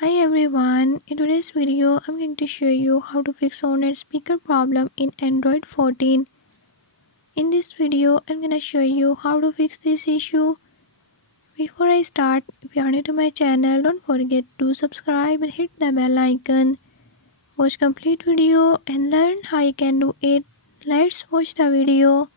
Hi everyone, in today's video I'm going to show you how to fix Sonet speaker problem in Android 14. In this video I'm going to show you how to fix this issue. Before I start, if you are new to my channel, don't forget to subscribe and hit the bell icon. Watch complete video and learn how you can do it. Let's watch the video.